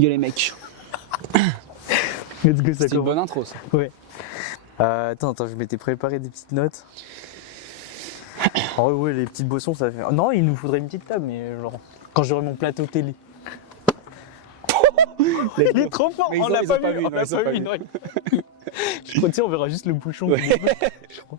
Yo les mecs. Let's go, ça C'est une commence. bonne intro ça. Ouais. Attends, je m'étais préparé des petites notes. Oh ouais, les petites boissons, ça fait. Non, il nous faudrait une petite table, mais genre quand j'aurai mon plateau télé. Il est trop fort, Mais ils on ont- l'a ils pas ont pas vu, vu, on non, l'a ils ont pas pas vu. vu. non. Je crois que on verra juste le bouchon. Ouais. Je crois.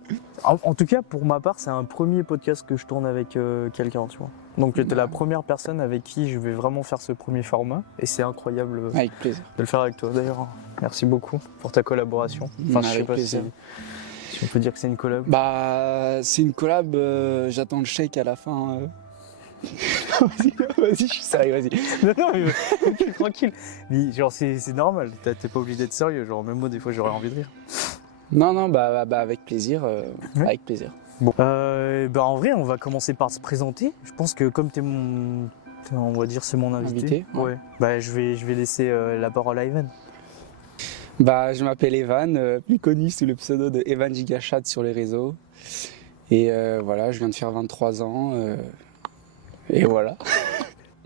En tout cas, pour ma part, c'est un premier podcast que je tourne avec quelqu'un, tu vois. Donc t'es la première personne avec qui je vais vraiment faire ce premier format, et c'est incroyable Avec plaisir. de le faire avec toi d'ailleurs. Merci beaucoup pour ta collaboration. Enfin, je sais Avec pas plaisir. si on peut dire que c'est une collab. Bah, c'est une collab, j'attends le chèque à la fin. Vas-y, je suis sérieux, vas-y. Non, mais tranquille. Mais genre, c'est normal, t'es pas obligé d'être sérieux. Genre, même moi, des fois, j'aurais envie de rire. Non, bah avec plaisir. Ouais. Avec plaisir. Bon. En vrai, on va commencer par se présenter. Je pense que comme on va dire, c'est mon invité. Invité, ouais. Ouais. Bah, je vais laisser la parole à Evan. Bah, je m'appelle Evan, plus connu sous le pseudo de Evan Gigachat sur les réseaux. Et voilà, je viens de faire 23 ans. Et voilà.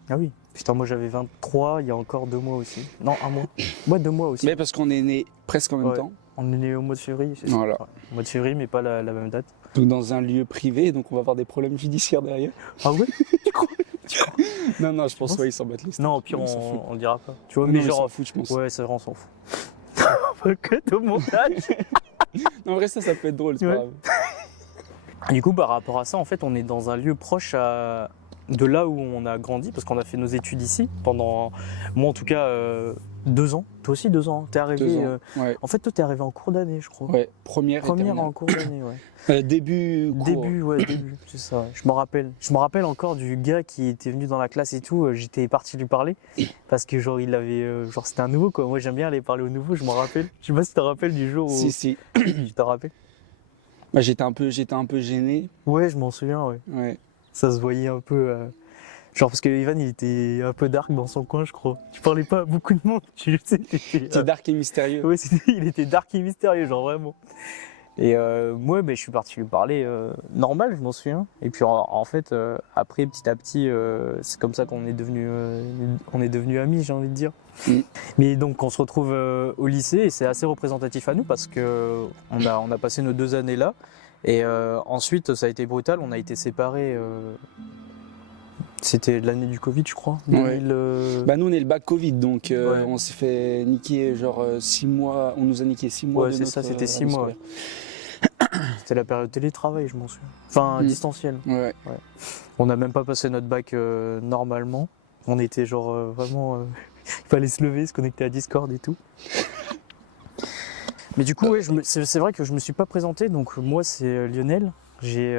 Ah oui. Putain, moi, j'avais 23 il y a encore 2 mois aussi. Non, 1 mois. Ouais, 2 mois aussi. Mais parce qu'on est né presque en même Ouais. temps. On est né au mois de février, c'est ça. Voilà. Ouais. Au mois de février, mais pas la même date. Donc dans un lieu privé, donc on va avoir des problèmes judiciaires derrière. Ah ouais? Non, je pense Non, ouais, ils s'en battent les steaks. Non, au pire, On s'en fout. on le dira pas. Tu vois, Non, mais ils s'en genre. foutent, je pense. Ouais, c'est vrai, on s'en fout. Que au montage. Non, en vrai, ça peut être drôle, c'est Ouais. pas grave. Du coup, par rapport à ça, en fait, on est dans un lieu proche de là où on a grandi, parce qu'on a fait nos études ici pendant, moi en tout cas, 2 ans. Toi aussi 2 ans. T'es arrivé. 2 ans. Ouais. En fait, toi, t'es arrivé en cours d'année, je crois. Ouais, première et Première terminale. en cours d'année, ouais. Début cours. Début, c'est ça. Ouais. Je me rappelle encore du gars qui était venu dans la classe et tout. J'étais parti lui parler parce que genre il avait, genre c'était un nouveau quoi. Moi j'aime bien aller parler aux nouveaux. Je m'en rappelle. Je sais pas si tu te rappelles du jour où. Si. Tu te rappelles? Bah, j'étais un peu gêné. Ouais, je m'en souviens. Ouais. Ouais. Ça se voyait un peu. Genre parce que Ivan il était un peu dark dans son coin, je crois. Tu parlais pas à beaucoup de monde. Tu sais, C'est dark et mystérieux. Ouais, il était dark et mystérieux, genre vraiment. Et moi, je suis parti lui parler normal, je m'en souviens. Et puis en fait, après, petit à petit, c'est comme ça qu'on est devenu amis, j'ai envie de dire. Mm. Mais donc, on se retrouve au lycée et c'est assez représentatif à nous parce que on a passé nos 2 années là. Et ensuite, ça a été brutal. On a été séparés. C'était l'année du Covid, je crois. Ouais. 2000, Bah, nous, on est le bac Covid, donc Ouais. on s'est fait niquer genre 6 mois. On nous a niqué 6 mois. Ouais, de c'est ça, notre, c'était 6 année mois. scolaire. C'était la période télétravail, je m'en souviens. Enfin, distanciel. Ouais. On n'a même pas passé notre bac normalement. On était genre vraiment. Il fallait se lever, se connecter à Discord et tout. Mais du coup, ouais, c'est vrai que je me suis pas présenté. Donc, moi, c'est Lionel. J'ai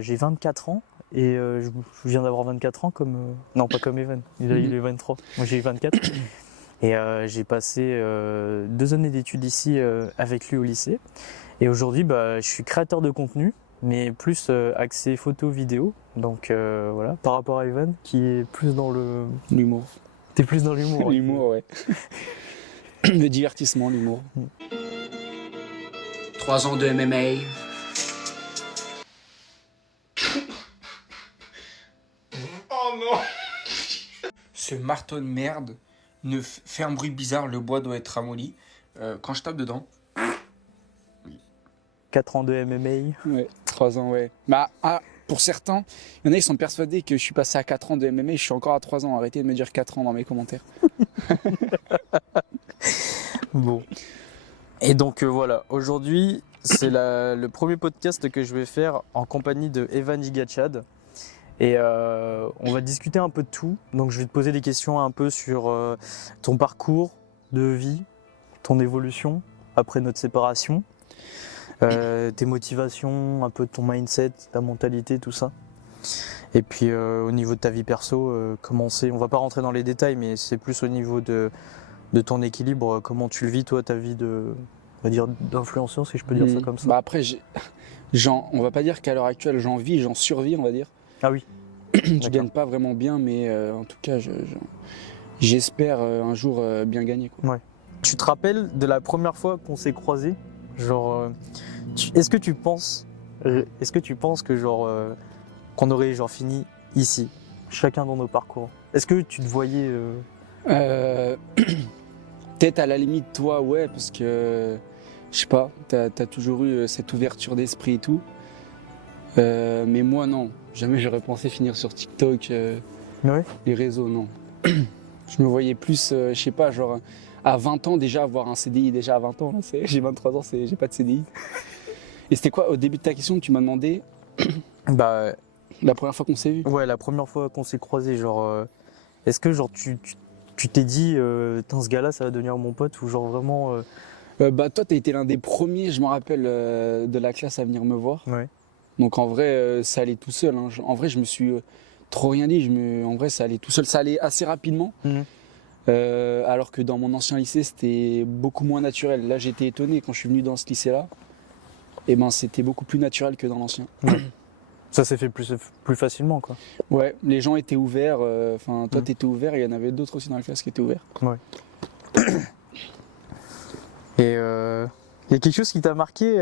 24 ans. Et je viens d'avoir 24 ans comme. Non, pas comme Evan. Il est 23. Moi, j'ai 24. Et j'ai passé 2 années d'études ici avec lui au lycée. Et aujourd'hui, je suis créateur de contenu, mais plus axé photo, vidéo. Donc voilà, par rapport à Evan, qui est plus dans L'humour. T'es plus dans l'humour. L'humour, ouais. Le divertissement, l'humour. 3 ans de MMA. Ce marteau de merde fait un bruit bizarre, le bois doit être ramolli. Quand je tape dedans, 4 ans de MMA. Ouais, 3 ans, ouais. Bah, pour certains, il y en a qui sont persuadés que je suis passé à 4 ans de MMA, je suis encore à 3 ans. Arrêtez de me dire 4 ans dans mes commentaires. Bon. Et donc voilà, aujourd'hui, c'est le premier podcast que je vais faire en compagnie de Evan Gigachad. Et on va discuter un peu de tout. Donc je vais te poser des questions un peu sur ton parcours de vie, ton évolution après notre séparation, tes motivations, un peu de ton mindset, ta mentalité, tout ça. Et puis au niveau de ta vie perso, comment c'est, on va pas rentrer dans les détails, mais c'est plus au niveau de ton équilibre, comment tu le vis toi, ta vie on va dire d'influenceur, si je peux dire ça comme ça. Bah après, on va pas dire qu'à l'heure actuelle j'en vis, j'en survis, on va dire. Ah oui. Je gagne pas vraiment bien, mais en tout cas, j'espère un jour bien gagner, quoi. Tu te rappelles de la première fois qu'on s'est croisés? Genre, est-ce que tu penses que genre qu'on aurait genre fini ici, chacun dans nos parcours? Est-ce que tu te voyais Euh, Peut-être à la limite, toi, ouais, parce que, je sais pas, t'as toujours eu cette ouverture d'esprit et tout. Mais moi, non. Jamais j'aurais pensé finir sur TikTok, Ouais. les réseaux, non. Je me voyais plus, je sais pas, genre, à 20 ans déjà, avoir un CDI déjà à 20 ans. Là, j'ai 23 ans, j'ai pas de CDI. Et c'était quoi, au début de ta question, tu m'as demandé, Bah la première fois qu'on s'est vu? ouais, la première fois qu'on s'est croisés, genre, est-ce que genre tu t'es dit, Tain, ce gars-là, ça va devenir mon pote, ou genre vraiment. Bah, toi, t'as été l'un des premiers, je me rappelle, de la classe à venir me voir. Ouais. Donc en vrai, ça allait tout seul, hein. En vrai, je me suis trop rien dit. En vrai, ça allait tout seul. Ça allait assez rapidement. Mhm. Alors que dans mon ancien lycée, c'était beaucoup moins naturel. Là, j'étais étonné quand je suis venu dans ce lycée-là. Et ben, c'était beaucoup plus naturel que dans l'ancien. Ça s'est fait plus facilement, quoi. Ouais, les gens étaient ouverts. Enfin, toi, Mhm. t'étais ouvert et il y en avait d'autres aussi dans la classe qui étaient ouverts. Et il y a quelque chose qui t'a marqué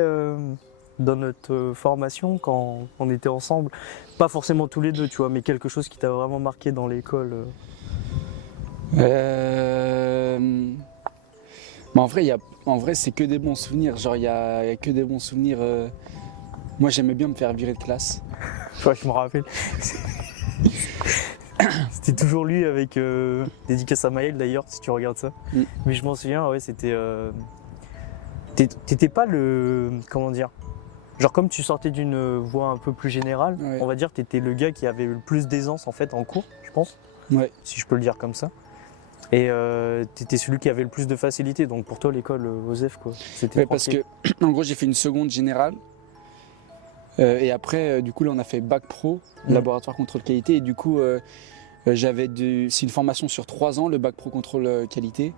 dans notre formation quand on était ensemble, pas forcément tous les deux, tu vois, mais quelque chose qui t'a vraiment marqué dans l'école. Mais en vrai, c'est que des bons souvenirs. Genre, il y a que des bons souvenirs. Moi, j'aimais bien me faire virer de classe. Ouais, je me rappelle. C'était toujours lui avec dédicace à Maël d'ailleurs, si tu regardes ça. Mm. Mais je m'en souviens, ouais, c'était. T'étais pas le. Comment dire? Genre, comme tu sortais d'une voie un peu plus générale, Ouais. on va dire, t'étais le gars qui avait le plus d'aisance en fait en cours, je pense, Ouais. si je peux le dire comme ça. Et t'étais celui qui avait le plus de facilité, donc pour toi, l'école OSEF, quoi. C'était Ouais, parce tranquille. que, en gros, j'ai fait une seconde générale. Et après, du coup, là, on a fait bac pro, laboratoire contrôle qualité. Et du coup, c'est une formation sur 3 ans, le bac pro contrôle qualité.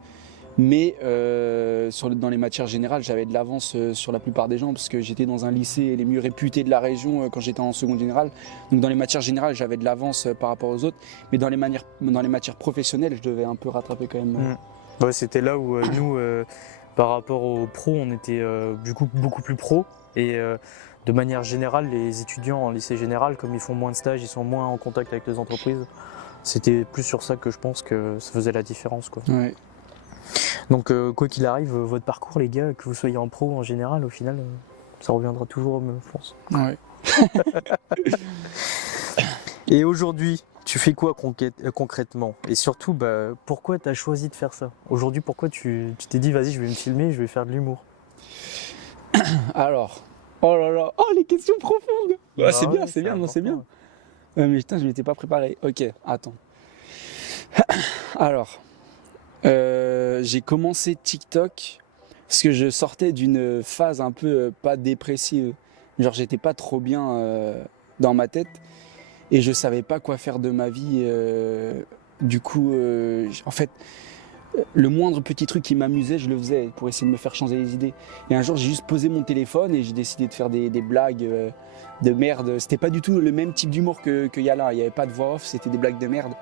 Mais dans les matières générales, j'avais de l'avance sur la plupart des gens parce que j'étais dans un lycée les mieux réputés de la région quand j'étais en seconde générale. Donc dans les matières générales, j'avais de l'avance par rapport aux autres. Mais dans les matières professionnelles, je devais un peu rattraper quand même. Ouais, c'était là où nous, par rapport aux pros, on était du coup beaucoup plus pros. Et de manière générale, les étudiants en lycée général, comme ils font moins de stages, ils sont moins en contact avec les entreprises. C'était plus sur ça que je pense que ça faisait la différence, quoi. Ouais. Donc quoi qu'il arrive, votre parcours, les gars, que vous soyez en pro ou en général, au final, ça reviendra toujours au même, je pense. Ouais. Et aujourd'hui, tu fais quoi concrètement? Et surtout, pourquoi tu as choisi de faire ça? Aujourd'hui, pourquoi tu t'es dit, vas-y, je vais me filmer, je vais faire de l'humour? Alors, oh là là, oh les questions profondes. Ah, c'est bien, ouais, c'est bien, non, c'est bien. important. Mais putain, je m'étais pas préparé. Ok, attends. Alors, j'ai commencé TikTok parce que je sortais d'une phase un peu pas dépressive. Genre, j'étais pas trop bien dans ma tête et je savais pas quoi faire de ma vie. Du coup, en fait, le moindre petit truc qui m'amusait, je le faisais pour essayer de me faire changer les idées. Et un jour, j'ai juste posé mon téléphone et j'ai décidé de faire des blagues de merde. C'était pas du tout le même type d'humour qu'il y a là. Il n'y avait pas de voix off, c'était des blagues de merde.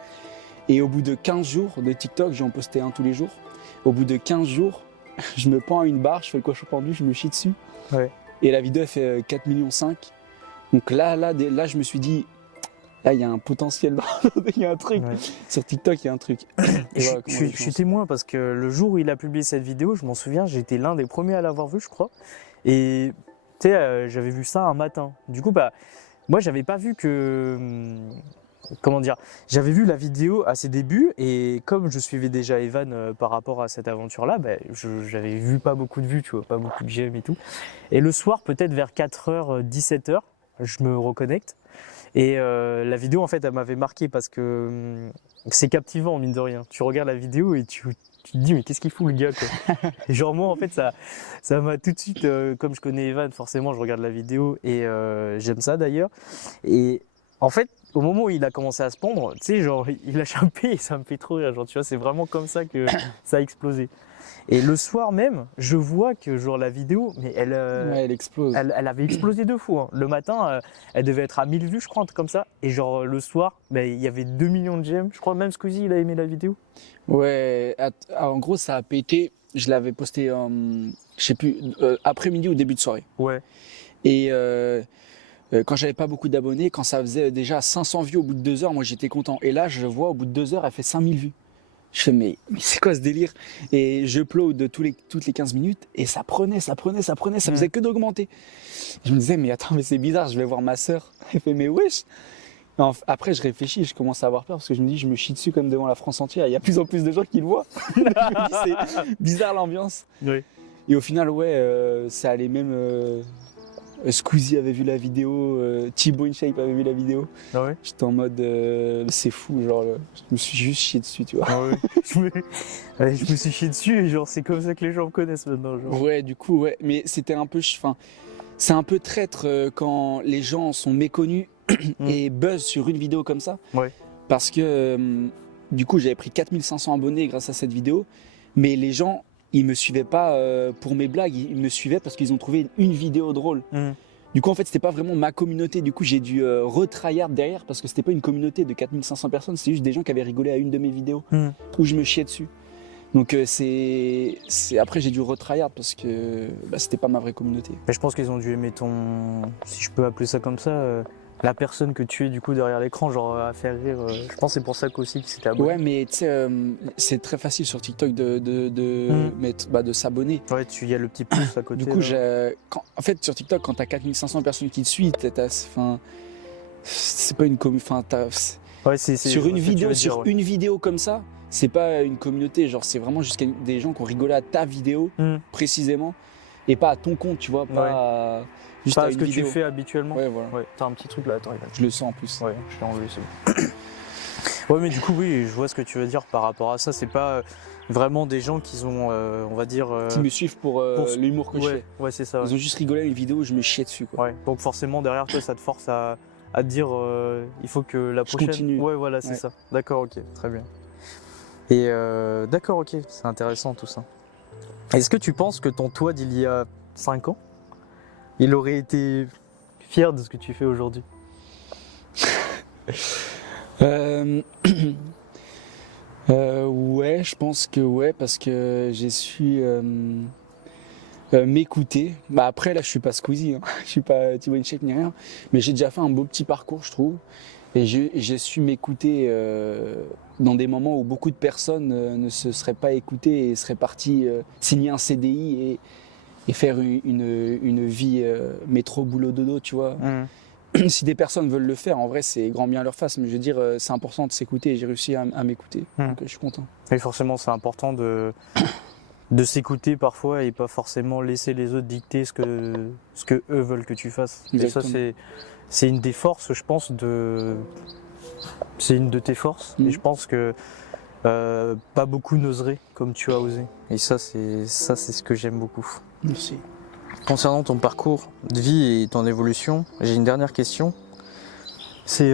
Et au bout de 15 jours de TikTok, j'en postais un tous les jours. Au bout de 15 jours, je me pends à une barre, je fais le cochon pendu, je me chie dessus. Ouais. Et la vidéo elle fait 4,5 millions. Donc là, je me suis dit, là, il y a un potentiel, il y a un truc. Ouais. Sur TikTok, il y a un truc. Et Je voilà comment j'ai suis commencé. témoin parce que le jour où il a publié cette vidéo, je m'en souviens, j'étais l'un des premiers à l'avoir vu, je crois. Et tu sais, j'avais vu ça un matin. Du coup, moi, j'avais pas vu que. Comment dire? J'avais vu la vidéo à ses débuts et comme je suivais déjà Evan par rapport à cette aventure-là, j'avais vu pas beaucoup de vues, tu vois, pas beaucoup de j'aime et tout. Et le soir, peut-être vers 4h, 17h, je me reconnecte. Et la vidéo, en fait, elle m'avait marqué parce que c'est captivant, mine de rien. Tu regardes la vidéo et tu te dis, mais qu'est-ce qu'il fout, le gars, quoi. Et genre, moi, en fait, ça m'a tout de suite, comme je connais Evan, forcément, je regarde la vidéo et j'aime ça d'ailleurs. Et en fait, au moment où il a commencé à se pendre, tu sais, genre, il a chopé et ça me fait trop rire. Genre, tu vois, c'est vraiment comme ça que ça a explosé. Et le soir même, je vois que genre la vidéo, mais Ouais, elle explose. elle avait explosé 2 fois, hein. Le matin, elle devait être à 1000 vues, je crois, un truc comme ça. Et genre le soir, il y avait 2 millions de j'aime. Je crois même Squeezie, il a aimé la vidéo. Ouais, en gros, ça a pété. Je l'avais posté, je sais plus, après-midi ou début de soirée. Ouais. Et quand j'avais pas beaucoup d'abonnés, quand ça faisait déjà 500 vues au bout de 2 heures, moi j'étais content. Et là, je vois au bout de 2 heures, elle fait 5000 vues. Je fais, mais c'est quoi ce délire? Et je upload toutes les 15 minutes et ça prenait, ça faisait que d'augmenter. Je me disais, mais attends, mais c'est bizarre, je vais voir ma sœur. Elle fait, mais wesh. Non, après, je réfléchis, je commence à avoir peur parce que je me dis, je me chie dessus comme devant la France entière. Il y a de plus en plus de gens qui le voient. Je me dis, c'est bizarre l'ambiance. Oui. Et au final, ouais, ça allait même. Squeezie avait vu la vidéo, Thibaut InShape avait vu la vidéo. Ah ouais. J'étais en mode, c'est fou, genre, je me suis juste chié dessus, tu vois. Ah ouais. Je me suis chié dessus et genre c'est comme ça que les gens me connaissent maintenant. Genre. Ouais, du coup, ouais. Mais c'était un peu. Enfin, c'est un peu traître quand les gens sont méconnus et buzz sur une vidéo comme ça. Ouais. Parce que du coup, j'avais pris 4500 abonnés grâce à cette vidéo. Mais les gens, ils me suivaient pas pour mes blagues, ils me suivaient parce qu'ils ont trouvé une vidéo drôle. Du coup, en fait, c'était pas vraiment ma communauté. Du coup, j'ai dû retryhard derrière parce que c'était pas une communauté de 4500 personnes, c'était juste des gens qui avaient rigolé à une de mes vidéos où je me chiais dessus. Donc après j'ai dû retryhard parce que c'était pas ma vraie communauté. Mais je pense qu'ils ont dû aimer ton, si je peux appeler ça comme ça, la personne que tu es du coup derrière l'écran, genre à faire rire. Je pense que c'est pour ça qu'aussi que c'était abonné. Ouais, mais tu sais, c'est très facile sur TikTok de s'abonner. Ouais, il y a le petit pouce à côté. Du coup, en fait, sur TikTok, quand t'as 4500 personnes qui te suivent, c'est pas une ouais, sur une vidéo comme ça, c'est pas une communauté. Genre, c'est vraiment juste des gens qui ont rigolé à ta vidéo précisément et pas à ton compte, tu vois, pas à, juste pas à ce une que vidéo. tu fais habituellement. Ouais, voilà. Ouais, t'as un petit truc là, attends. Je le sens en plus. Ouais, je l'ai enlevé, c'est bon. Ouais, mais du coup, oui, je vois ce que tu veux dire par rapport à ça. C'est pas vraiment des gens qui ont, on va dire. Qui me suivent pour l'humour que je fais. Ouais, c'est ça. Ils ont juste rigolé à une vidéo où je me chiais dessus, quoi. Ouais, donc forcément, derrière toi, ça te force à te dire il faut que la prochaine. Continue. Ouais, voilà, c'est ça. D'accord, ok, très bien. Et d'accord, ok, c'est intéressant tout ça. Est-ce que tu penses que ton toi d'il y a 5 ans, il aurait été fier de ce que tu fais aujourd'hui? Ouais, je pense que ouais, parce que j'ai su m'écouter. Bah après là, je suis pas Squeezie, hein. Je suis pas Thibaut InShape ni rien, mais j'ai déjà fait un beau petit parcours, je trouve. Et j'ai su m'écouter dans des moments où beaucoup de personnes ne se seraient pas écoutées et seraient parties signer un CDI et faire une vie métro boulot dodo, tu vois. Si des personnes veulent le faire, en vrai, c'est grand bien leur face. Mais je veux dire, c'est important de s'écouter et j'ai réussi à m'écouter. Donc je suis content. Et forcément, c'est important de s'écouter parfois et pas forcément laisser les autres dicter ce que eux veulent que tu fasses. Exactement. Et ça, c'est une des forces, je pense, c'est une de tes forces. Et je pense que pas beaucoup n'oseraient comme tu as osé. Et ça, c'est ce que j'aime beaucoup. Merci. Concernant ton parcours de vie et ton évolution, j'ai une dernière question. C'est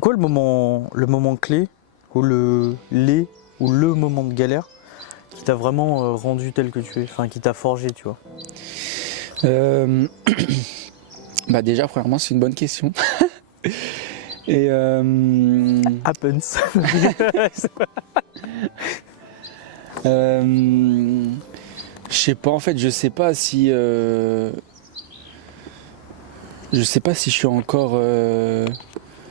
quoi le moment clé ou le moment de galère qui t'a vraiment rendu tel que tu es, enfin qui t'a forgé, tu vois? Bah déjà, premièrement, c'est une bonne question. Et Happens. je sais pas, en fait, je sais pas si je suis encore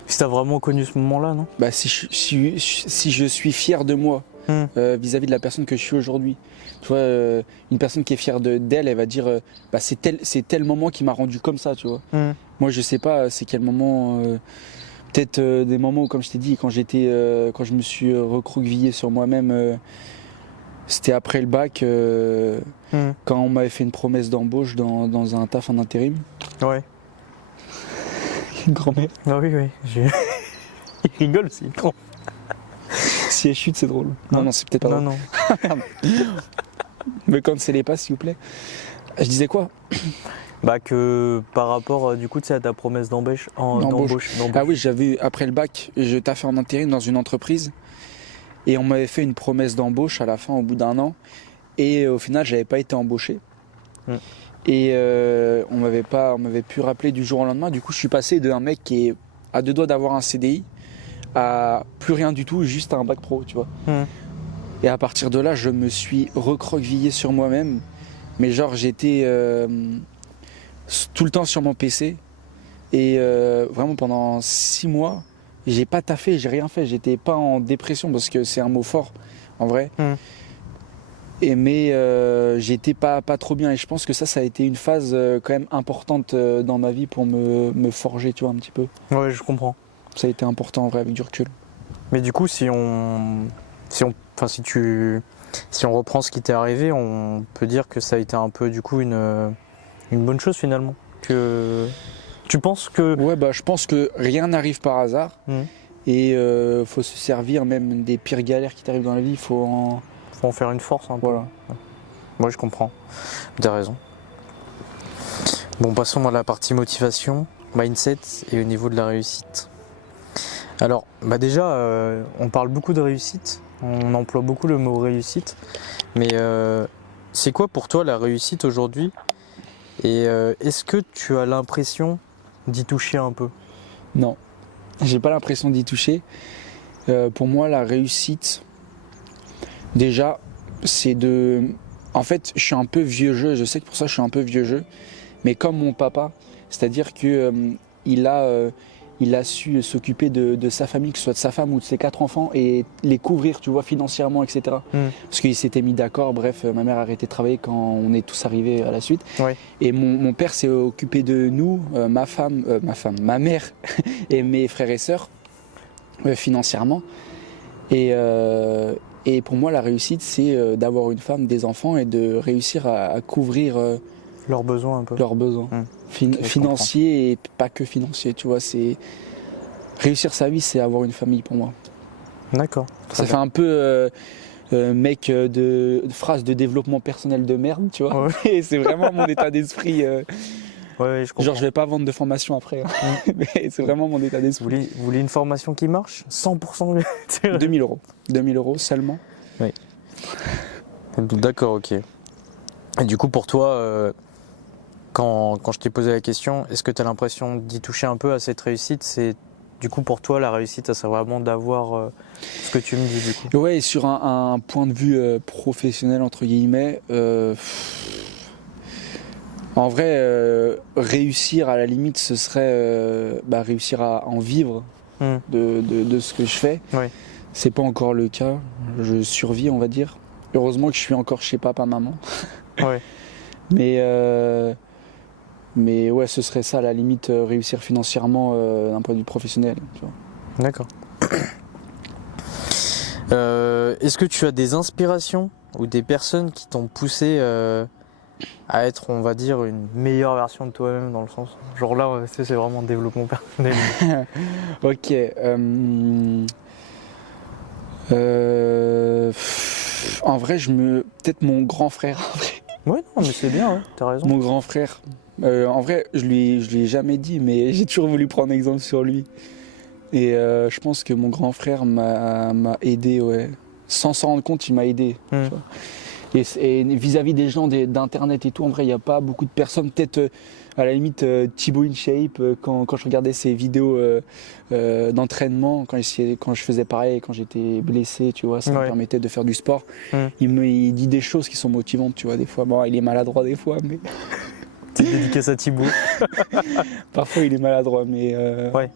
Si t'as vraiment connu ce moment-là, non? bah si je suis fier de moi vis-à-vis de la personne que je suis aujourd'hui. Tu vois, une personne qui est fière d'elle, elle va dire bah c'est tel moment qui m'a rendu comme ça, tu vois. Moi, je sais pas c'est quel moment. Peut-être des moments où, comme je t'ai dit, quand je me suis recroquevillé sur moi-même, c'était après le bac, quand on m'avait fait une promesse d'embauche dans un taf en intérim. Ouais. Une grand-mère. Ah oui, oui. Il rigole aussi. Si elle chute, c'est drôle. Non, c'est peut-être pas drôle. Non. Mais quand c'est les pas, s'il vous plaît. Je disais quoi? Bah que par rapport du coup tu sais, à ta promesse d'embauche. Ah oui, j'avais après le bac, je taffais en intérim dans une entreprise et on m'avait fait une promesse d'embauche à la fin au bout d'un an et au final j'avais pas été embauché. Et on m'avait pu rappeler du jour au lendemain. Du coup je suis passé d'un mec qui est à 2 doigts d'avoir un CDI à plus rien du tout, juste un bac pro, tu vois. Et à partir de là je me suis recroquevillé sur moi-même, mais genre j'étais tout le temps sur mon PC et vraiment pendant 6 mois j'ai pas taffé, j'ai rien fait. J'étais pas en dépression parce que c'est un mot fort, en vrai. Mais j'étais pas trop bien. Et je pense que ça a été une phase quand même importante dans ma vie pour me forger, tu vois, un petit peu. Ouais, je comprends. Ça a été important, en vrai, avec du recul. Mais du coup, si on reprend ce qui t'est arrivé, on peut dire que ça a été un peu, du coup, une bonne chose finalement. Que tu penses que... Ouais, bah je pense que rien n'arrive par hasard. Et faut se servir même des pires galères qui t'arrivent dans la vie. Faut en faire une force un peu. Voilà. Ouais, je comprends. T'as raison. Bon, passons à la partie motivation, mindset et au niveau de la réussite. Alors, bah déjà, on parle beaucoup de réussite. On emploie beaucoup le mot réussite. Mais c'est quoi pour toi la réussite aujourd'hui? Et est-ce que tu as l'impression d'y toucher un peu? Non, j'ai pas l'impression d'y toucher. Pour moi, la réussite, déjà, c'est de... En fait, je suis un peu vieux jeu, je sais que pour ça je suis un peu vieux jeu, mais comme mon papa, c'est-à-dire que il a su s'occuper de sa famille, que ce soit de sa femme ou de ses 4 enfants, et les couvrir, tu vois, financièrement, etc. Parce qu'il s'était mis d'accord, bref, ma mère a arrêté de travailler quand on est tous arrivés à la suite. Ouais. Et mon père s'est occupé de nous, ma mère et mes frères et sœurs, financièrement. Et pour moi, la réussite, c'est d'avoir une femme, des enfants et de réussir à couvrir leurs besoins un peu. Leurs besoins. Financiers et pas que financiers, tu vois. C'est réussir sa vie, c'est avoir une famille pour moi. D'accord. Ça fait un peu mec de phrase de développement personnel de merde, tu vois. Ouais. Et c'est vraiment mon état d'esprit. Ouais, je comprends. Genre, je vais pas vendre de formation après, hein. Mais c'est vraiment mon état d'esprit. Vous voulez une formation qui marche 100%? 2000 euros. 2000 euros seulement. Oui. D'accord, ok. Et du coup, pour toi, quand je t'ai posé la question, est-ce que tu as l'impression d'y toucher un peu à cette réussite? C'est du coup pour toi la réussite, ça serait vraiment d'avoir ce que tu me dis du coup. Ouais, et sur un point de vue professionnel entre guillemets, en vrai, réussir à la limite, ce serait réussir à en vivre de ce que je fais. Ouais. C'est pas encore le cas. Je survis, on va dire. Heureusement que je suis encore chez papa, maman. Ouais. Mais ouais, ce serait ça, à la limite, réussir financièrement d'un point de vue professionnel. Tu vois. D'accord. Est-ce que tu as des inspirations ou des personnes qui t'ont poussé à être, on va dire, une meilleure version de toi-même dans le sens? Genre là, c'est vraiment développement personnel. Ok. En vrai, peut-être mon grand frère. Ouais, non, mais c'est bien, hein, t'as raison. Mon grand frère. En vrai, je lui ai jamais dit, mais j'ai toujours voulu prendre exemple sur lui. Et je pense que mon grand frère m'a aidé, ouais. Sans s'en rendre compte, il m'a aidé. Tu vois. Et vis-à-vis des gens d'internet et tout, en vrai, il n'y a pas beaucoup de personnes. Peut-être à la limite Thibaut InShape, quand je regardais ses vidéos d'entraînement, quand je faisais pareil, quand j'étais blessé, tu vois, ça me permettait de faire du sport. Il dit des choses qui sont motivantes, tu vois, des fois. Bon, il est maladroit des fois, mais. Petite dédicace à Thibaut. Parfois, il est maladroit, mais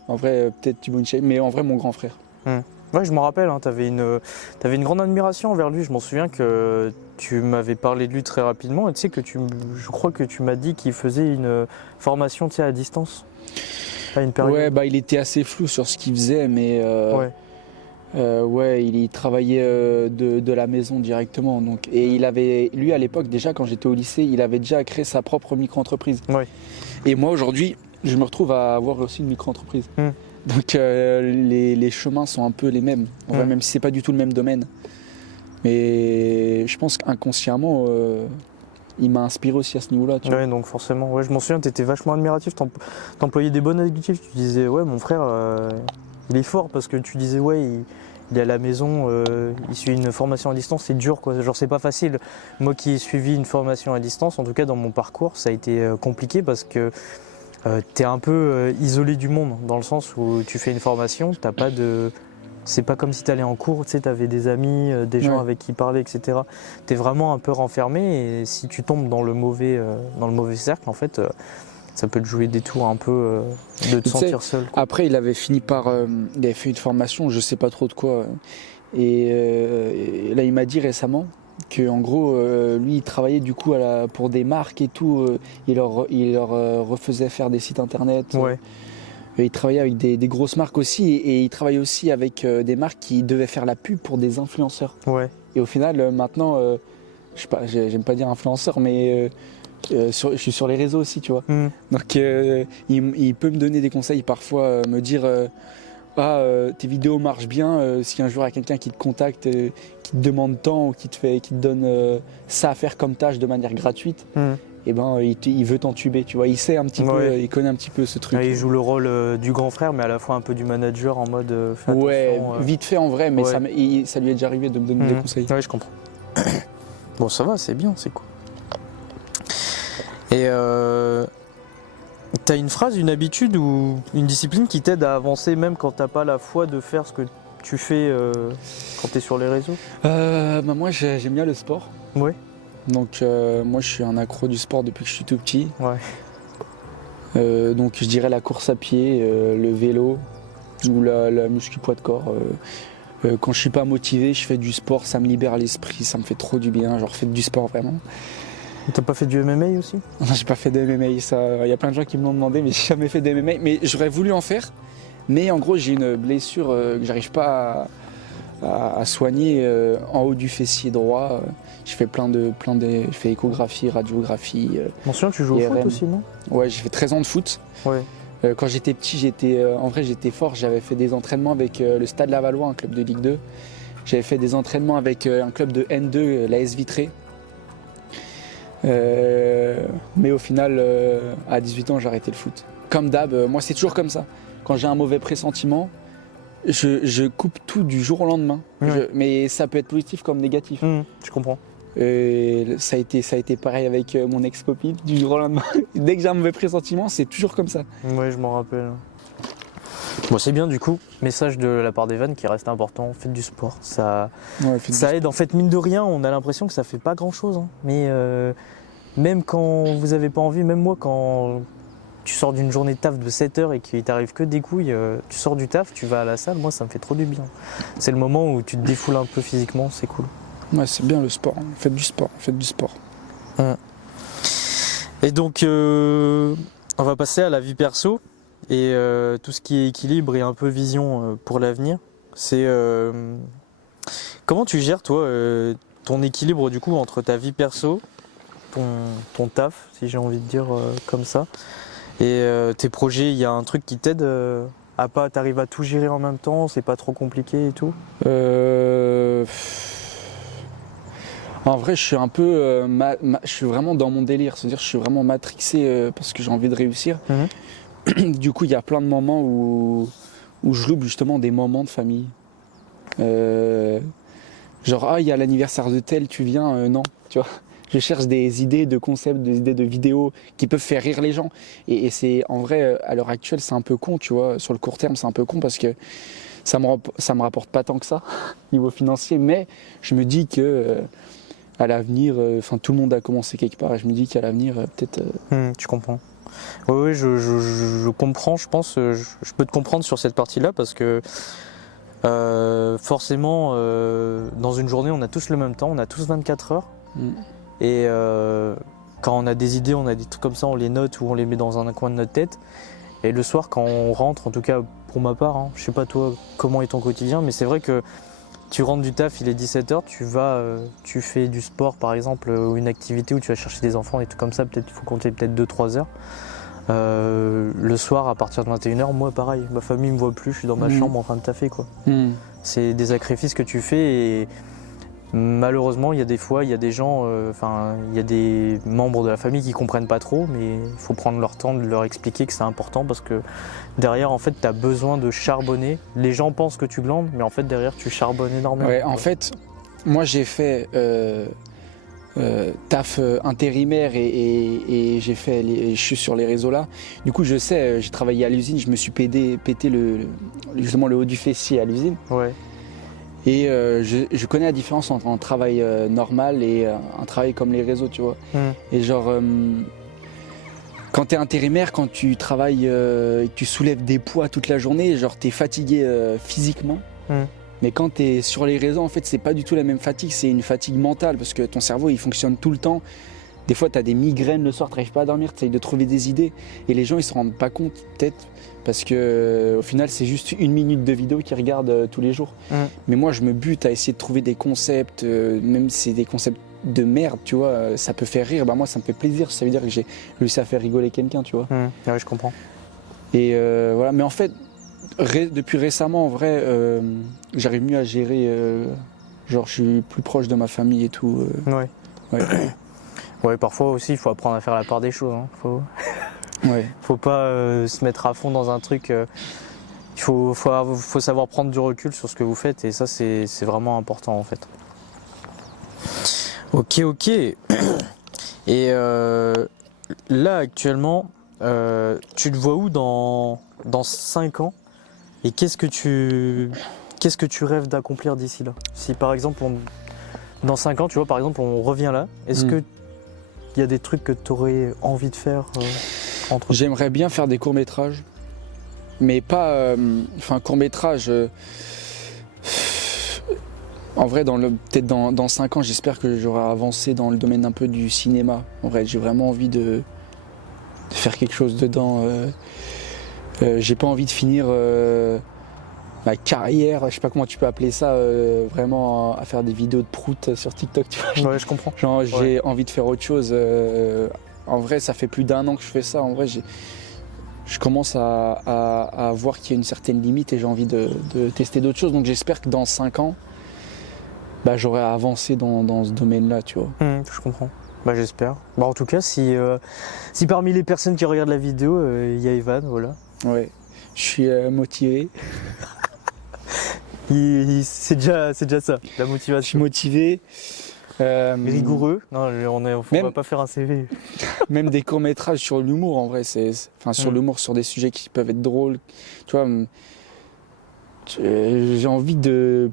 en vrai, peut-être Thibaut InShape, mais en vrai, mon grand frère. Ouais, je me rappelle, hein, t'avais une grande admiration envers lui. Je m'en souviens que tu m'avais parlé de lui très rapidement. Et tu sais que je crois que tu m'as dit qu'il faisait une formation, tu sais, à distance. À une période. Ouais, bah il était assez flou sur ce qu'il faisait, mais il travaillait de la maison directement. Donc, et lui à l'époque déjà, quand j'étais au lycée, il avait déjà créé sa propre micro-entreprise. Ouais. Et moi aujourd'hui, je me retrouve à avoir aussi une micro-entreprise. Donc les chemins sont un peu les mêmes, en vrai, même si c'est pas du tout le même domaine. Mais je pense qu'inconsciemment, il m'a inspiré aussi à ce niveau-là. Ouais, donc forcément, ouais, je m'en souviens, tu étais vachement admiratif, t'employais des bonnes adjectifs, tu disais ouais, mon frère, il est fort, parce que tu disais ouais, il est à la maison, il suit une formation à distance, c'est dur quoi, genre c'est pas facile. Moi qui ai suivi une formation à distance, en tout cas dans mon parcours, ça a été compliqué parce que t'es un peu isolé du monde, dans le sens où tu fais une formation, t'as pas de... C'est pas comme si t'allais en cours, tu sais, t'avais des amis, des gens avec qui parler, etc. T'es vraiment un peu renfermé, et si tu tombes dans le mauvais cercle, en fait, ça peut te jouer des tours un peu de te Tu sais, sentir seul. Quoi. Après, il avait fini par. Il avait fait une formation, je sais pas trop de quoi. Et là, il m'a dit récemment que, en gros, lui, il travaillait du coup pour des marques et tout. Il leur refaisait faire des sites internet. Ouais. Il travaillait avec des grosses marques aussi. Et il travaillait aussi avec des marques qui devaient faire la pub pour des influenceurs. Ouais. Et au final, maintenant, je sais pas, j'aime pas dire influenceur, mais je suis sur les réseaux aussi, tu vois. Donc il peut me donner des conseils parfois, me dire tes vidéos marchent bien, si un jour il y a quelqu'un qui te contacte, qui te demande tant ou qui te donne ça à faire comme tâche de manière gratuite, et ben il veut t'entuber, tu vois. Il sait un petit peu, il connaît un petit peu ce truc. Il joue le rôle du grand frère, mais à la fois un peu du manager en mode fais Ouais, attention, vite fait en vrai, mais ouais. ça lui est déjà arrivé de me donner des conseils. Ouais, je comprends. Bon, ça va, c'est bien, c'est cool. Et t'as une phrase, une habitude ou une discipline qui t'aide à avancer même quand t'as pas la foi de faire ce que tu fais quand t'es sur les réseaux? Moi j'aime bien le sport. Ouais. Donc moi je suis un accro du sport depuis que je suis tout petit. Ouais. Donc je dirais la course à pied, le vélo ou la muscu poids de corps. Quand je suis pas motivé, je fais du sport, ça me libère l'esprit, ça me fait trop du bien. Genre faites du sport vraiment. T'as pas fait du MMA aussi? Non, j'ai pas fait de MMA, ça. Il y a plein de gens qui me l'ont demandé, mais j'ai jamais fait de MMA. Mais j'aurais voulu en faire. Mais en gros, j'ai une blessure que j'arrive pas à soigner en haut du fessier droit. J'ai fait j'ai fait échographie, radiographie. Mention, tu joues au foot IRM. aussi, non? Ouais, j'ai fait 13 ans de foot. Ouais. Quand j'étais petit, j'étais fort. J'avais fait des entraînements avec le Stade Lavallois, un club de Ligue 2. J'avais fait des entraînements avec un club de N2, l'AS Vitré. Mais au final, à 18 ans, j'ai arrêté le foot. Comme d'hab, moi c'est toujours comme ça. Quand j'ai un mauvais pressentiment, je coupe tout du jour au lendemain. Ouais. Mais ça peut être positif comme négatif. Je comprends. Ça a été pareil avec mon ex-copine du jour au lendemain. Dès que j'ai un mauvais pressentiment, c'est toujours comme ça. Ouais, je m'en rappelle. Bon, c'est bien du coup. Message de la part d'Evan qui reste important. Faites du sport. Ça aide. En fait, mine de rien, on a l'impression que ça fait pas grand-chose. Hein. Mais même quand vous avez pas envie, même moi, quand tu sors d'une journée de taf de 7 heures et qu'il t'arrive que des couilles, tu sors du taf, tu vas à la salle, moi ça me fait trop du bien. C'est le moment où tu te défoules un peu physiquement, c'est cool. Ouais, c'est bien le sport. Faites du sport, faites du sport. Et donc, on va passer à la vie perso et tout ce qui est équilibre et un peu vision pour l'avenir. C'est comment tu gères toi ton équilibre du coup entre ta vie perso, ton taf, si j'ai envie de dire comme ça, et tes projets. Il y a un truc qui t'aide à pas, t'arrives à tout gérer en même temps, c'est pas trop compliqué et tout? En vrai, je suis un peu, je suis vraiment dans mon délire, c'est-à-dire je suis vraiment matrixé parce que j'ai envie de réussir. Du coup, il y a plein de moments où je loupe justement des moments de famille. Genre, il y a l'anniversaire de tel, tu viens? Non, tu vois. Je cherche des idées de concepts, des idées de vidéos qui peuvent faire rire les gens. Et c'est en vrai, à l'heure actuelle, c'est un peu con, tu vois. Sur le court terme, c'est un peu con parce que ça me rapporte pas tant que ça, niveau financier. Mais je me dis que à l'avenir, tout le monde a commencé quelque part. Et je me dis qu'à l'avenir, peut-être. Tu comprends. Oui, je comprends. Je pense, je peux te comprendre sur cette partie-là parce que forcément, dans une journée, on a tous le même temps, on a tous 24 heures. Et quand on a des idées, on a des trucs comme ça, on les note ou on les met dans un coin de notre tête. Et le soir, quand on rentre, en tout cas pour ma part, hein, je sais pas toi comment est ton quotidien, mais c'est vrai que tu rentres du taf, il est 17h, tu fais du sport par exemple, ou une activité où tu vas chercher des enfants et tout comme ça, peut-être il faut compter peut-être 2-3 heures. Le soir, à partir de 21h, moi pareil, ma famille me voit plus, je suis dans ma chambre en train de taffer quoi. C'est des sacrifices que tu fais et malheureusement, il y a des fois, il y a des gens, il y a des membres de la famille qui comprennent pas trop, mais il faut prendre leur temps de leur expliquer que c'est important parce que derrière, en fait, tu as besoin de charbonner. Les gens pensent que tu glandes, mais en fait, derrière, tu charbonnes énormément. Ouais, en fait, moi, j'ai fait taf intérimaire et je suis sur les réseaux là. Du coup, je sais, j'ai travaillé à l'usine, je me suis pété justement le haut du fessier à l'usine. Ouais. Et je connais la différence entre un travail normal et un travail comme les réseaux, tu vois. Et genre, quand t'es intérimaire, quand tu travailles et que tu soulèves des poids toute la journée, genre t'es fatigué physiquement. Mais quand t'es sur les réseaux, en fait, c'est pas du tout la même fatigue, c'est une fatigue mentale parce que ton cerveau il fonctionne tout le temps. Des fois, t'as des migraines le soir, t'arrives pas à dormir, t'essayes de trouver des idées. Et les gens, ils se rendent pas compte, peut-être, parce que au final, c'est juste 1 minute de vidéo qu'ils regardent tous les jours. Mais moi, je me bute à essayer de trouver des concepts, même si c'est des concepts de merde, tu vois, ça peut faire rire. Bah, moi, ça me fait plaisir, ça veut dire que j'ai réussi à faire rigoler quelqu'un, tu vois. Ouais, je comprends. Et voilà, mais en fait, depuis récemment, en vrai, j'arrive mieux à gérer. Genre, je suis plus proche de ma famille et tout. Ouais. Ouais, parfois aussi, il faut apprendre à faire la part des choses. Hein. Faut pas se mettre à fond dans un truc. Il faut savoir prendre du recul sur ce que vous faites et ça, c'est vraiment important en fait. Ok. Et là, actuellement, tu te vois où dans 5 ans et qu'est-ce que tu rêves d'accomplir d'ici là? Si par exemple, dans 5 ans, tu vois, par exemple, on revient là, est-ce que il y a des trucs que tu aurais envie de faire entre... J'aimerais bien faire des courts-métrages, mais pas... Enfin, courts-métrages... en vrai, peut-être dans 5 ans, j'espère que j'aurai avancé dans le domaine un peu du cinéma. En vrai, j'ai vraiment envie de faire quelque chose dedans. J'ai pas envie de finir ma carrière, je sais pas comment tu peux appeler ça, vraiment à faire des vidéos de prout sur TikTok, tu vois. Ouais, je comprends. Genre, j'ai envie de faire autre chose. En vrai, ça fait plus d'1 an que je fais ça. En vrai, je commence à voir qu'il y a une certaine limite et j'ai envie de tester d'autres choses. Donc j'espère que dans 5 ans, bah, j'aurai avancé dans ce domaine-là, tu vois. Je comprends. Bah, j'espère. Bah, en tout cas, si parmi les personnes qui regardent la vidéo, il y a Evan, voilà. Ouais, je suis motivé. C'est déjà ça, la motivation. Je suis motivé. Rigoureux. Non, va pas faire un CV. Même des courts-métrages sur l'humour, en vrai. Sur l'humour, sur des sujets qui peuvent être drôles. Tu vois, j'ai envie de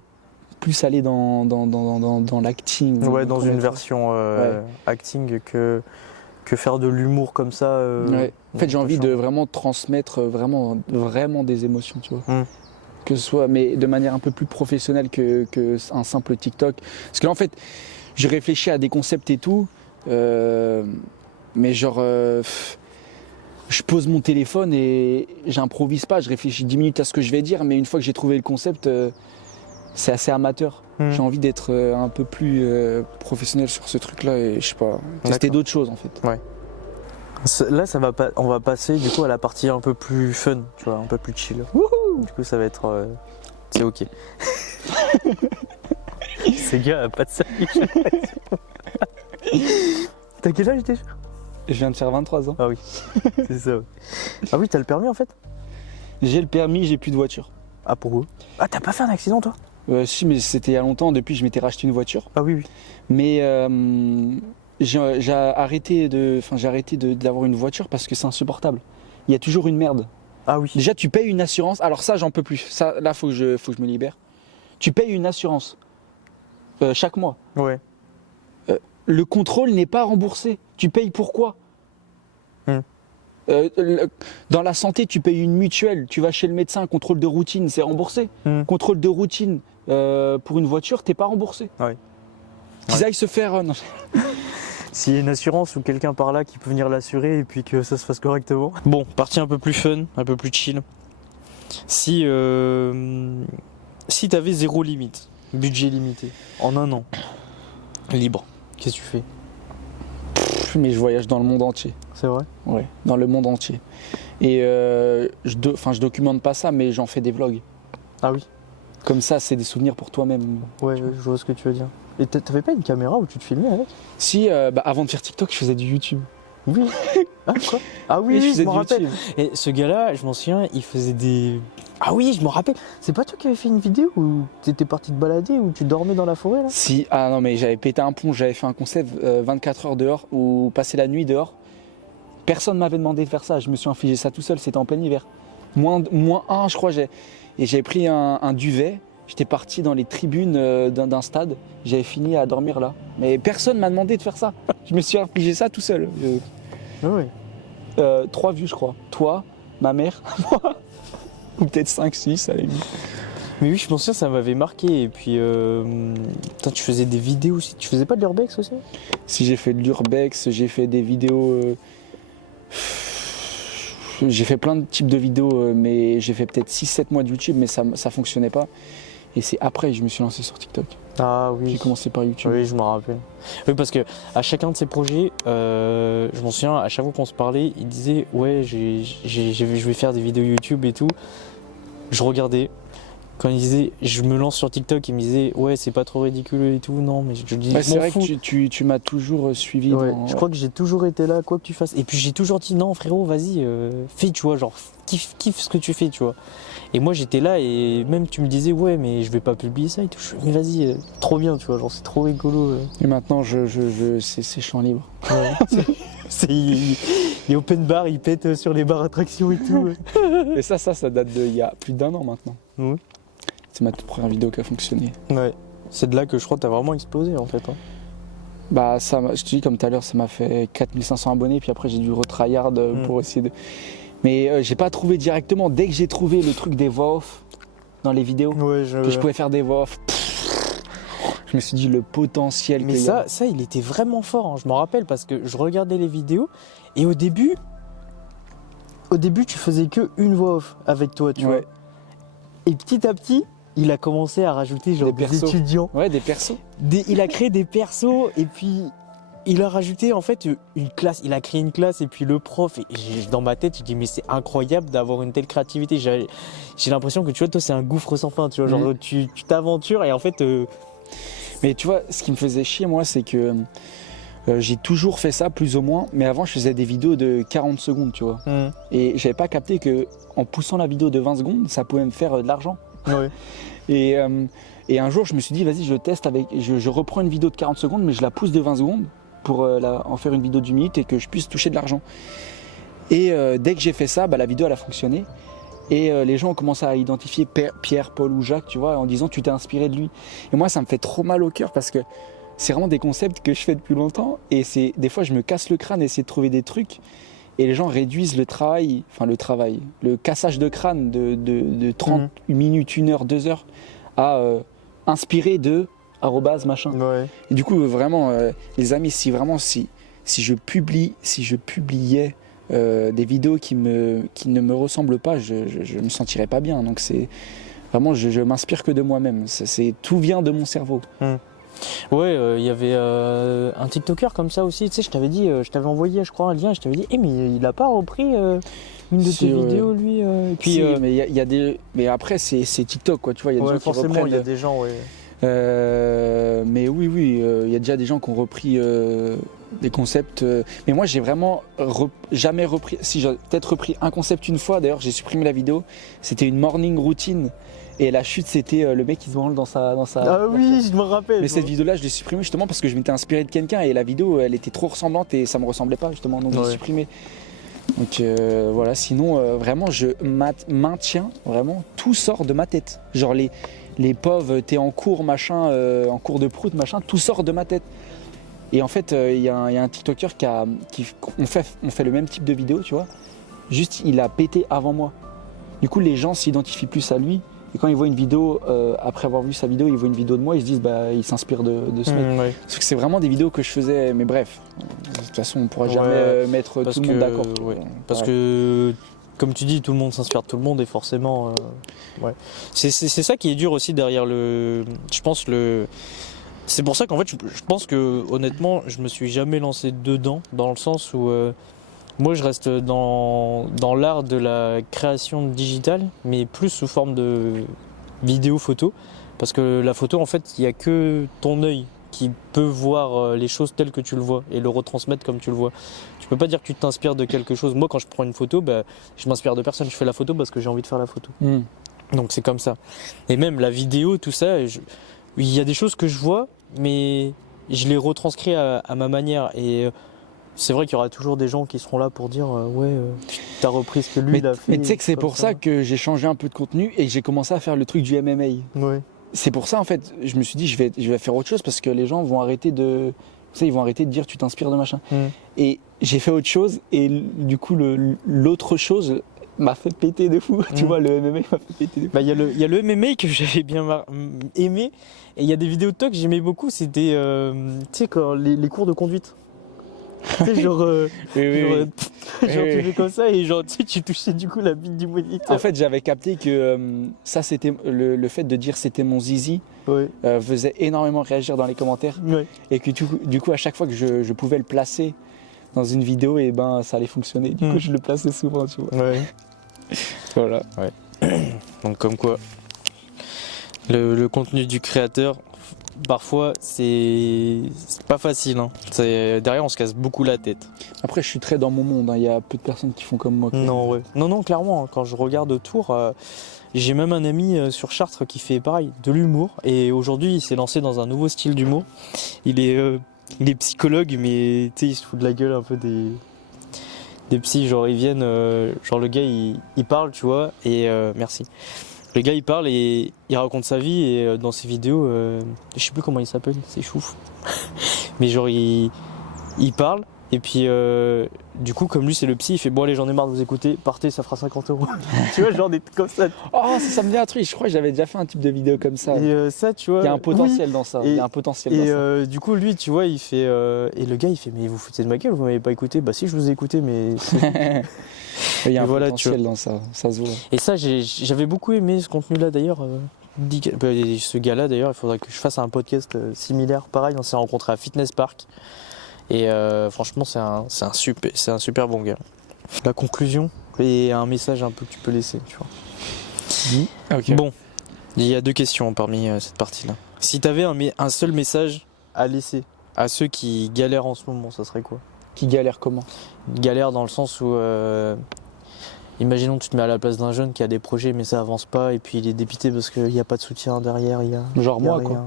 plus aller dans l'acting. Ouais, dans une version acting que faire de l'humour comme ça. Ouais. En fait, j'ai envie de vraiment transmettre vraiment des émotions, tu vois. Que ce soit, mais de manière un peu plus professionnelle qu'un simple TikTok. Parce que là, en fait, j'ai réfléchi à des concepts et tout, mais genre, je pose mon téléphone et j'improvise pas, je réfléchis 10 minutes à ce que je vais dire, mais une fois que j'ai trouvé le concept, c'est assez amateur. J'ai envie d'être un peu plus professionnel sur ce truc-là et je sais pas, tester d'autres choses en fait. Ouais. Là, on va passer du coup à la partie un peu plus fun, tu vois, un peu plus chill. Wouhou, du coup, ça va être, c'est ok. Ce gars a pas de sérieux. T'as quel âge déjà? Je viens de faire 23 ans. Ah oui, c'est ça. Ouais. Ah oui, t'as le permis en fait? J'ai le permis, j'ai plus de voiture. Ah pourquoi? Ah, t'as pas fait un accident toi? Si, mais c'était il y a longtemps. Depuis, je m'étais racheté une voiture. Ah oui. Mais j'ai arrêté d'avoir une voiture parce que c'est insupportable. Il y a toujours une merde. Ah oui. Déjà, tu payes une assurance. Alors ça, j'en peux plus. Ça, là, faut que je me libère. Tu payes une assurance chaque mois. Ouais. Le contrôle n'est pas remboursé. Tu payes pourquoi? Dans la santé, tu payes une mutuelle. Tu vas chez le médecin, contrôle de routine, c'est remboursé. Contrôle de routine pour une voiture, t'es pas remboursé. Ouais. Qu'ils aillent se faire. Non. S'il y a une assurance ou quelqu'un par là qui peut venir l'assurer et puis que ça se fasse correctement. Bon, partie un peu plus fun, un peu plus chill. Si t'avais 0 limite, budget limité, en 1 an, libre, qu'est-ce que tu fais? Mais je voyage dans le monde entier. C'est vrai? Ouais, dans le monde entier. Et je documente pas ça, mais j'en fais des vlogs. Ah oui? Comme ça, c'est des souvenirs pour toi-même. Ouais, je vois ce que tu veux dire. Et t'avais pas une caméra où tu te filmais avec? Si, avant de faire TikTok, je faisais du YouTube. Oui. Ah quoi? Ah oui, je je me rappelle. Et ce gars-là, je m'en souviens, il faisait des... Ah oui, je me rappelle. C'est pas toi qui avais fait une vidéo où t'étais parti te balader, où tu dormais dans la forêt là? Si, ah non mais j'avais pété un plomb, j'avais fait un concept 24 heures dehors, ou passer la nuit dehors. Personne m'avait demandé de faire ça, je me suis infligé ça tout seul, c'était en plein hiver. Moins 1 je crois, et j'avais pris un duvet, j'étais parti dans les tribunes d'un stade, j'avais fini à dormir là. Mais personne m'a demandé de faire ça, je me suis infligé ça tout seul. Oui. 3 vues, je crois. Toi, ma mère, moi, ou peut-être 5, 6 à la limite. Mais oui, je pense que ça m'avait marqué. Et puis, putain, tu faisais des vidéos aussi. Tu faisais pas de l'urbex aussi? Si j'ai fait de l'urbex, j'ai fait des vidéos. J'ai fait plein de types de vidéos, mais j'ai fait peut-être 6-7 mois de YouTube, mais ça fonctionnait pas. Et c'est après que je me suis lancé sur TikTok. Ah oui. J'ai commencé par YouTube. Oui, je me rappelle. Oui, parce que à chacun de ces projets, je m'en souviens, à chaque fois qu'on se parlait, il disait ouais, je vais faire des vidéos YouTube et tout. Je regardais. Quand il disait je me lance sur TikTok, il me disait ouais, c'est pas trop ridicule et tout. Non, mais je dis Ouais, je c'est m'en vrai fous. que tu m'as toujours suivi. Ouais, dans- je crois que j'ai toujours été là, quoi que tu fasses. Et puis j'ai toujours dit non, frérot, vas-y, fais, tu vois, genre kiffe ce que tu fais, tu vois. Et moi j'étais là et même tu me disais ouais, mais je vais pas publier ça et tout. Je fais, mais vas-y, trop bien, tu vois, genre c'est trop rigolo. Et maintenant, c'est champ libre. Ouais. Il est open bar, il pète sur les bars attractions et tout. Et ça date d'il y a plus d'1 an maintenant. Ouais. C'est ma toute première vidéo qui a fonctionné. Ouais. C'est de là que je crois que t'as vraiment explosé en fait. Hein. Bah, je te dis, comme tout à l'heure, ça m'a fait 4500 abonnés, puis après, j'ai dû retryhard pour essayer de. Mais j'ai pas trouvé directement. Dès que j'ai trouvé le truc des voix off dans les vidéos, Ouais, que je pouvais faire des voix off, je me suis dit le potentiel Mais qu'il y a. ça, il était vraiment fort, hein. Je me rappelle parce que je regardais les vidéos et au début, tu faisais que une voix off avec toi, tu vois. Ouais. Et petit à petit, il a commencé à rajouter genre Des des persos. étudiants. Ouais, des persos. Il a créé des persos et puis il a rajouté en fait une classe. Il a créé une classe et puis le prof. Et dans ma tête, je dis mais c'est incroyable d'avoir une telle créativité. J'ai l'impression que tu vois, toi, c'est un gouffre sans fin. Tu vois, genre tu t'aventures et en fait. Mais tu vois, ce qui me faisait chier, moi, c'est que j'ai toujours fait ça, plus ou moins. Mais avant, je faisais des vidéos de 40 secondes, tu vois. Et j'avais pas capté que en poussant la vidéo de 20 secondes, ça pouvait me faire de l'argent. Ouais. Et un jour, je me suis dit, vas-y, je teste avec. Je reprends une vidéo de 40 secondes, mais je la pousse de 20 secondes pour en faire une vidéo d'1 minute et que je puisse toucher de l'argent. Et dès que j'ai fait ça, la vidéo, elle a fonctionné. Et les gens ont commencé à identifier Pierre, Paul ou Jacques, tu vois, en disant, tu t'es inspiré de lui. Et moi, ça me fait trop mal au cœur parce que c'est vraiment des concepts que je fais depuis longtemps. Et des fois, je me casse le crâne et essayer de trouver des trucs. Et les gens réduisent le cassage de crâne de 30 minutes, 1 heure, 2 heures à inspiré de arrobase machin. Ouais. Et du coup, vraiment, les amis, si je publiais des vidéos qui ne me ressemblent pas, je me sentirais pas bien. Donc c'est vraiment, je m'inspire que de moi-même. Tout vient de mon cerveau. Ouais, il y avait un TikToker comme ça aussi. Tu sais, je t'avais dit, je t'avais envoyé, je crois, un lien. Je t'avais dit, mais il a pas repris une de tes vidéos, lui. Et puis, si, mais il y a des. Mais après, c'est TikTok, quoi. Tu vois, il y a des gens qui forcément, reprennent. il y a des gens, ouais. Mais oui, il y a déjà des gens qui ont repris des concepts. Mais moi, j'ai vraiment jamais repris. Si j'ai peut-être repris un concept une fois. D'ailleurs, j'ai supprimé la vidéo. C'était une morning routine. Et la chute, c'était le mec qui se branle dans sa. Ah oui, je me rappelle. Mais cette vidéo-là, je l'ai supprimée justement parce que je m'étais inspiré de quelqu'un et la vidéo, elle était trop ressemblante et ça me ressemblait pas justement. Donc, je l'ai supprimée. Donc voilà. Sinon, vraiment, je maintiens vraiment tout sort de ma tête. Genre les pauvres, t'es en cours, machin, en cours de prout, machin, tout sort de ma tête. Et en fait, il y a un TikToker on fait le même type de vidéo, tu vois. Juste, il a pété avant moi. Du coup, les gens s'identifient plus à lui. Et quand ils voient une vidéo, après avoir vu sa vidéo, ils voient une vidéo de moi, ils se disent, ils s'inspirent de ce mec. Ouais. Parce que c'est vraiment des vidéos que je faisais, mais bref. De toute façon, on ne pourra jamais mettre tout le monde d'accord. Ouais. Parce que, comme tu dis, tout le monde s'inspire de tout le monde et forcément. Ouais. C'est ça qui est dur aussi derrière le. Je pense c'est pour ça qu'en fait, je pense que honnêtement, je me suis jamais lancé dedans, dans le sens où moi, je reste dans l'art de la création digitale, mais plus sous forme de vidéo, photo, parce que la photo, en fait, il n'y a que ton œil qui peut voir les choses telles que tu le vois et le retransmettre comme tu le vois. Tu peux pas dire que tu t'inspires de quelque chose. Moi, quand je prends une photo, je m'inspire de personne. Je fais la photo parce que j'ai envie de faire la photo. Donc c'est comme ça. Et même la vidéo, tout ça, il y a des choses que je vois, mais je les retranscris à ma manière. Et c'est vrai qu'il y aura toujours des gens qui seront là pour dire t'as repris ce que lui il a fait. Mais tu sais que c'est pour ça que j'ai changé un peu de contenu et que j'ai commencé à faire le truc du MMA. Ouais. C'est pour ça en fait, je me suis dit je vais faire autre chose parce que les gens vont arrêter de Ça, ils vont arrêter de dire tu t'inspires de machin. Et j'ai fait autre chose et du coup l'autre chose m'a fait péter de fou. Tu vois, le MMA m'a fait péter de fou. Bah, il y a le MMA que j'avais bien aimé et il y a des vidéos de toi que j'aimais beaucoup. C'était tu sais, quand les cours de conduite. Tu sais, genre, genre tu fais comme ça et genre tu touchais du coup la bite du moniteur. En fait, j'avais capté que ça, c'était le fait de dire c'était mon zizi faisait énormément réagir dans les commentaires et que du coup, à chaque fois que je pouvais le placer dans une vidéo, et ben ça allait fonctionner. Du coup, je le plaçais souvent, tu vois. Voilà. Donc comme quoi, le contenu du créateur, parfois c'est pas facile. Hein. Derrière, on se casse beaucoup la tête. Après, je suis très dans mon monde. Il y a peu de personnes qui font comme moi. Non, clairement. Hein, quand je regarde autour, j'ai même un ami sur Chartres qui fait pareil, de l'humour. Et aujourd'hui, il s'est lancé dans un nouveau style d'humour. Il est psychologue, mais tu sais, il se fout de la gueule un peu des psys. Genre, ils viennent, genre le gars, il parle, tu vois, et merci. Le gars il parle et il raconte sa vie et dans ses vidéos, je sais plus comment il s'appelle, c'est chouf. Mais genre il parle et puis du coup comme lui c'est le psy, il fait bon allez j'en ai marre de vous écouter, partez ça fera 50 €. Tu vois genre des trucs comme ça. Oh ça me dit un truc, je crois que j'avais déjà fait un type de vidéo comme ça. Et ça tu vois. Il y a un potentiel dans ça. Il y a un potentiel dans ça. Du coup lui tu vois il fait et le gars il fait mais vous foutez de ma gueule, vous m'avez pas écouté. Bah si je vous ai écouté mais il y a un potentiel dans ça, ça se voit. Et ça, j'avais beaucoup aimé ce contenu-là d'ailleurs. Ce gars-là d'ailleurs, il faudrait que je fasse un podcast similaire. Pareil, on s'est rencontrés à Fitness Park. Et franchement, c'est un super bon gars. La conclusion et un message un peu que tu peux laisser, tu vois. Okay. Bon, il y a 2 questions parmi cette partie-là. Si tu avais un seul message à laisser à ceux qui galèrent en ce moment, ça serait quoi? Qui galère comment? Galère dans le sens où, imaginons que tu te mets à la place d'un jeune qui a des projets mais ça avance pas et puis il est dépité parce qu'il n'y a pas de soutien derrière. Genre moi quoi.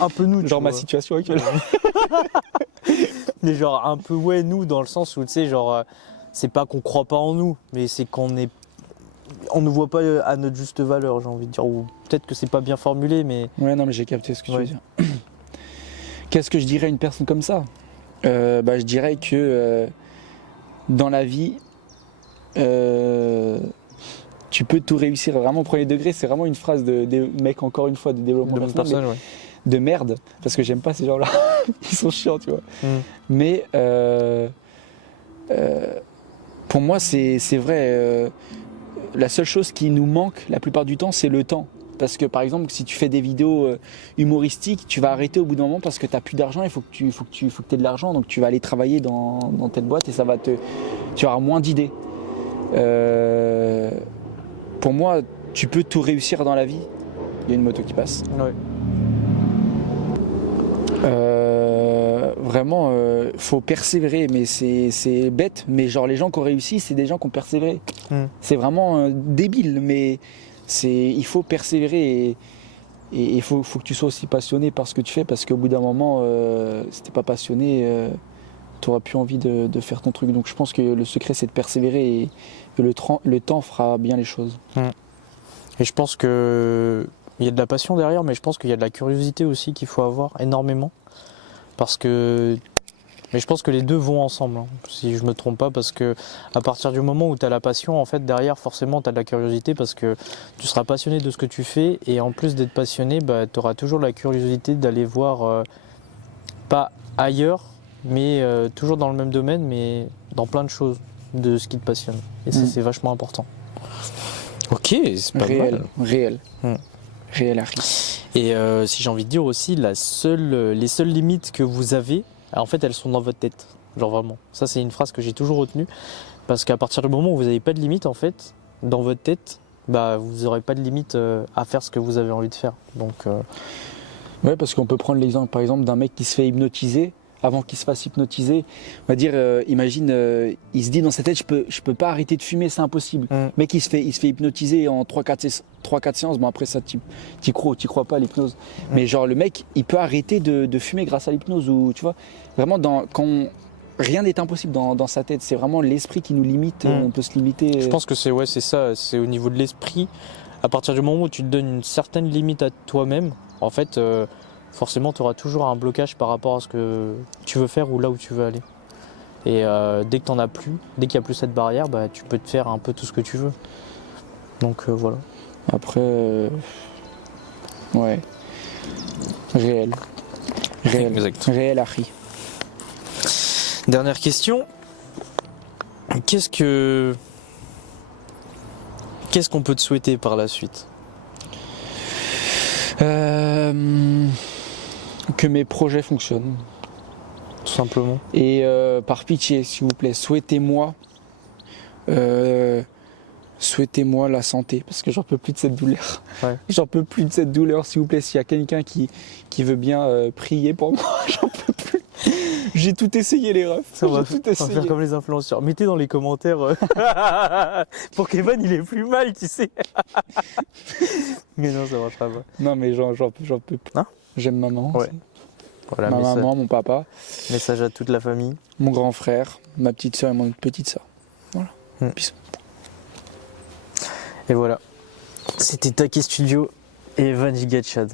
un peu nous. Genre ma situation actuelle. Mais genre un peu ouais nous dans le sens où tu sais genre c'est pas qu'on croit pas en nous mais c'est qu'on ne voit pas à notre juste valeur j'ai envie de dire ou peut-être que c'est pas bien formulé mais. Ouais non mais j'ai capté ce que tu veux dire. Qu'est-ce que je dirais à une personne comme ça? Je dirais que dans la vie, tu peux tout réussir vraiment au premier degré. C'est vraiment une phrase des mecs, encore une fois, de développement personnel, de merde, parce que j'aime pas ces gens-là. Ils sont chiants, tu vois. Mais pour moi, c'est vrai. La seule chose qui nous manque la plupart du temps, c'est le temps. Parce que par exemple, si tu fais des vidéos humoristiques, tu vas arrêter au bout d'un moment parce que tu n'as plus d'argent, il faut que tu aies de l'argent, donc tu vas aller travailler dans telle boîte et tu auras moins d'idées. Pour moi, tu peux tout réussir dans la vie. Il y a une moto qui passe. Ouais. Vraiment, faut persévérer, mais c'est bête. Mais genre les gens qui ont réussi, c'est des gens qui ont persévéré. C'est vraiment débile, mais il faut persévérer et il faut que tu sois aussi passionné par ce que tu fais parce qu'au bout d'un moment, si t'es pas passionné, tu n'auras plus envie de faire ton truc. Donc je pense que le secret c'est de persévérer et que le temps fera bien les choses. Et je pense qu'il y a de la passion derrière, mais je pense qu'il y a de la curiosité aussi qu'il faut avoir énormément. Mais je pense que les deux vont ensemble, hein, si je me trompe pas, parce que à partir du moment où tu as la passion, en fait, derrière, forcément, tu as de la curiosité parce que tu seras passionné de ce que tu fais et en plus d'être passionné, tu auras toujours la curiosité d'aller voir, pas ailleurs, mais toujours dans le même domaine, mais dans plein de choses de ce qui te passionne. Et ça, c'est vachement important. Ok, c'est pas mal. Réel, Harry. Et si j'ai envie de dire aussi, les seules limites que vous avez, en fait, elles sont dans votre tête. Genre vraiment. Ça, c'est une phrase que j'ai toujours retenue. Parce qu'à partir du moment où vous n'avez pas de limite, en fait, dans votre tête, vous n'aurez pas de limite à faire ce que vous avez envie de faire. Donc, ouais, parce qu'on peut prendre l'exemple, par exemple, d'un mec qui se fait hypnotiser. Avant qu'il se fasse hypnotiser, on va dire, imagine, il se dit dans sa tête, je peux pas arrêter de fumer, c'est impossible. Le mec, il se fait hypnotiser en 3-4 séances. Bon, après ça, t'y crois pas à l'hypnose. Mais genre, le mec, il peut arrêter de fumer grâce à l'hypnose. Ou tu vois, vraiment, rien n'est impossible dans sa tête. C'est vraiment l'esprit qui nous limite. On peut se limiter. Je pense que c'est ça. C'est au niveau de l'esprit. À partir du moment où tu te donnes une certaine limite à toi-même, en fait, forcément tu auras toujours un blocage par rapport à ce que tu veux faire ou là où tu veux aller. Et dès que t'en as plus, dès qu'il n'y a plus cette barrière, bah, tu peux te faire un peu tout ce que tu veux. Donc voilà. Après, ouais, réel. Exact. Réel, Harry. Dernière question. Qu'est-ce qu'on peut te souhaiter par la suite? Que mes projets fonctionnent. Tout simplement. Et par pitié, s'il vous plaît, souhaitez-moi la santé, parce que j'en peux plus de cette douleur. Ouais. J'en peux plus de cette douleur, s'il vous plaît. S'il y a quelqu'un qui veut bien prier pour moi, j'en peux plus. J'ai tout essayé, les refs. Ça, on va J'ai tout faire essayé. comme les influenceurs. Mettez dans les commentaires pour qu'Evan il ait plus mal, tu sais. Mais non, ça marchera pas. Non, mais j'en peux plus. Hein? J'aime ma maman. Ouais. Voilà, Ma maman, mon papa, message à toute la famille. mon grand frère, ma petite soeur et mon petite soeur. Voilà. Bisous. Et voilà. C'était Take Studio et Evan Gigachad.